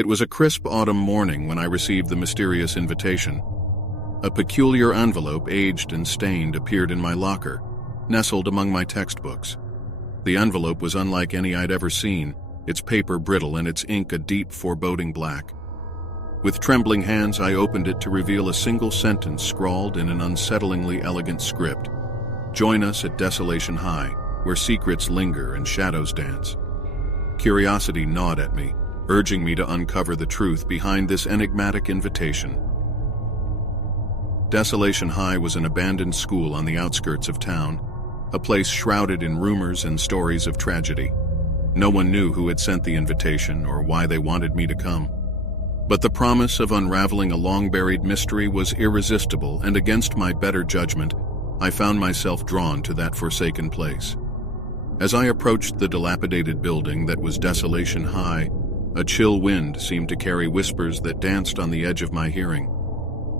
It was a crisp autumn morning when I received the mysterious invitation. A peculiar envelope, aged and stained, appeared in my locker, nestled among my textbooks. The envelope was unlike any I'd ever seen, its paper brittle and its ink a deep, foreboding black. With trembling hands, I opened it to reveal a single sentence scrawled in an unsettlingly elegant script. "Join us at Desolation High, where secrets linger and shadows dance." Curiosity gnawed at me, urging me to uncover the truth behind this enigmatic invitation. Desolation High was an abandoned school on the outskirts of town, a place shrouded in rumors and stories of tragedy. No one knew who had sent the invitation or why they wanted me to come. But the promise of unraveling a long-buried mystery was irresistible, and against my better judgment, I found myself drawn to that forsaken place. As I approached the dilapidated building that was Desolation High, a chill wind seemed to carry whispers that danced on the edge of my hearing.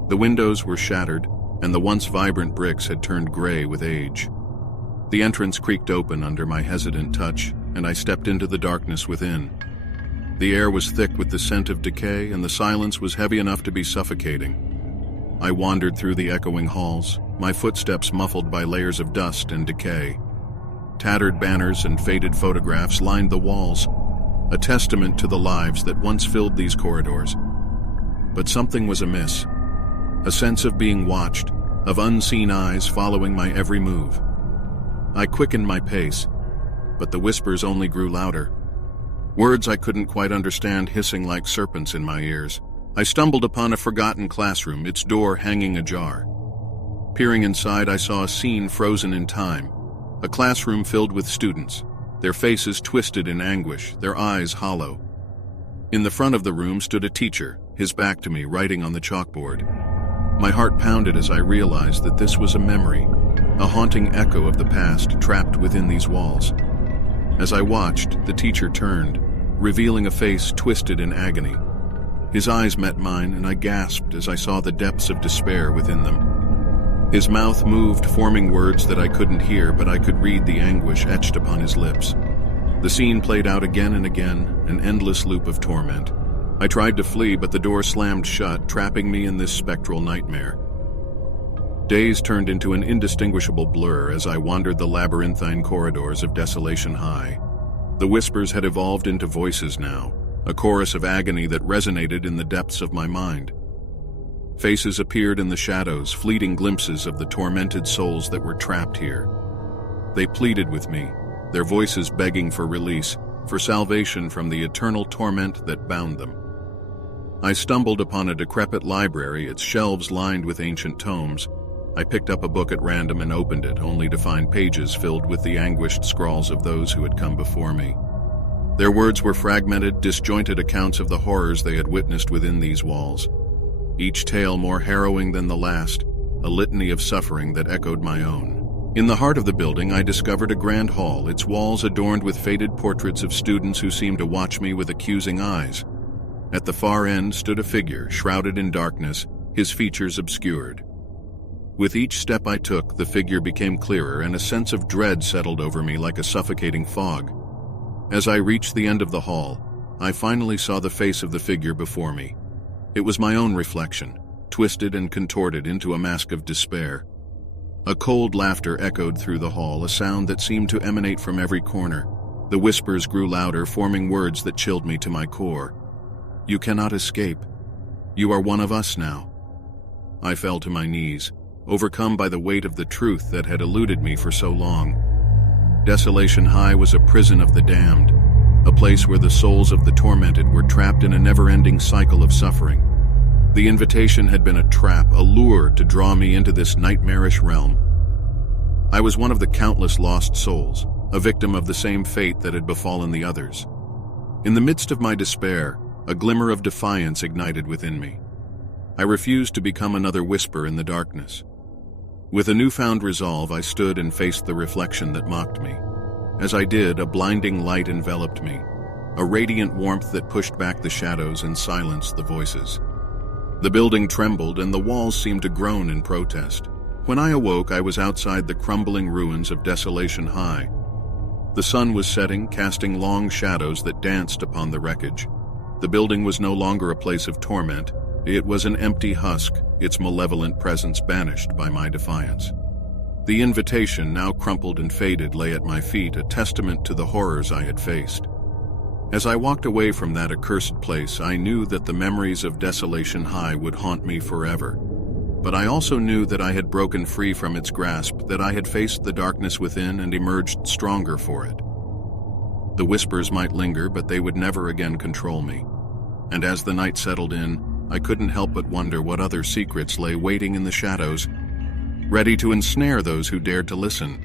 The windows were shattered, and the once vibrant bricks had turned gray with age. The entrance creaked open under my hesitant touch, and I stepped into the darkness within. The air was thick with the scent of decay, and the silence was heavy enough to be suffocating. I wandered through the echoing halls, my footsteps muffled by layers of dust and decay. Tattered banners and faded photographs lined the walls, a testament to the lives that once filled these corridors. But something was amiss. A sense of being watched, of unseen eyes following my every move. I quickened my pace, but the whispers only grew louder. Words I couldn't quite understand hissing like serpents in my ears. I stumbled upon a forgotten classroom, its door hanging ajar. Peering inside, I saw a scene frozen in time. A classroom filled with students, their faces twisted in anguish, their eyes hollow. In the front of the room stood a teacher, his back to me, writing on the chalkboard. My heart pounded as I realized that this was a memory, a haunting echo of the past trapped within these walls. As I watched, the teacher turned, revealing a face twisted in agony. His eyes met mine, and I gasped as I saw the depths of despair within them. His mouth moved, forming words that I couldn't hear, but I could read the anguish etched upon his lips. The scene played out again and again, an endless loop of torment. I tried to flee, but the door slammed shut, trapping me in this spectral nightmare. Days turned into an indistinguishable blur as I wandered the labyrinthine corridors of Desolation High. The whispers had evolved into voices now, a chorus of agony that resonated in the depths of my mind. Faces appeared in the shadows, fleeting glimpses of the tormented souls that were trapped here. They pleaded with me, their voices begging for release, for salvation from the eternal torment that bound them. I stumbled upon a decrepit library, its shelves lined with ancient tomes. I picked up a book at random and opened it, only to find pages filled with the anguished scrawls of those who had come before me. Their words were fragmented, disjointed accounts of the horrors they had witnessed within these walls. Each tale more harrowing than the last, a litany of suffering that echoed my own. In the heart of the building, I discovered a grand hall, its walls adorned with faded portraits of students who seemed to watch me with accusing eyes. At the far end stood a figure, shrouded in darkness, his features obscured. With each step I took, the figure became clearer, and a sense of dread settled over me like a suffocating fog. As I reached the end of the hall, I finally saw the face of the figure before me. It was my own reflection, twisted and contorted into a mask of despair. A cold laughter echoed through the hall, a sound that seemed to emanate from every corner. The whispers grew louder, forming words that chilled me to my core. "You cannot escape. You are one of us now." I fell to my knees, overcome by the weight of the truth that had eluded me for so long. Desolation High was a prison of the damned, a place where the souls of the tormented were trapped in a never-ending cycle of suffering. The invitation had been a trap, a lure to draw me into this nightmarish realm. I was one of the countless lost souls, a victim of the same fate that had befallen the others. In the midst of my despair, a glimmer of defiance ignited within me. I refused to become another whisper in the darkness. With a newfound resolve, I stood and faced the reflection that mocked me. As I did, a blinding light enveloped me, a radiant warmth that pushed back the shadows and silenced the voices. The building trembled, and the walls seemed to groan in protest. When I awoke, I was outside the crumbling ruins of Desolation High. The sun was setting, casting long shadows that danced upon the wreckage. The building was no longer a place of torment. It was an empty husk, its malevolent presence banished by my defiance. The invitation, now crumpled and faded, lay at my feet, a testament to the horrors I had faced. As I walked away from that accursed place, I knew that the memories of Desolation High would haunt me forever. But I also knew that I had broken free from its grasp, that I had faced the darkness within and emerged stronger for it. The whispers might linger, but they would never again control me. And as the night settled in, I couldn't help but wonder what other secrets lay waiting in the shadows, ready to ensnare those who dared to listen.